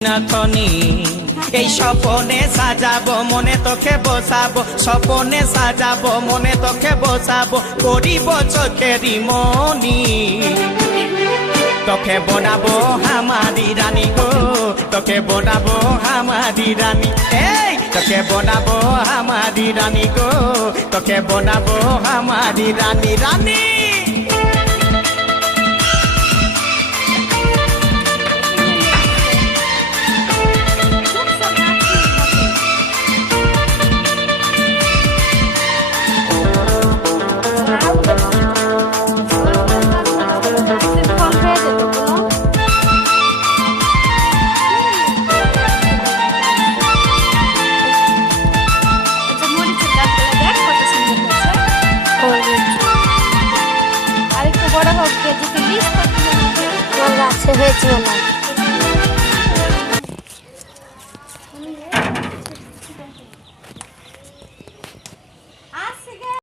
নাথনি এই স্বপনে সাজাবো মনে তোকে বসাবো স্বপনে সাজাবো মনে তোকে বসাবো করিব চোখেরি মনি তোকে বনাবো হামারি রানী গো তোকে বনাবো হামারি রানী এই তোকে বনাবো হামারি রানী গো তোকে বনাবো হামারি রানী রানী গাছে হয়েছিল না।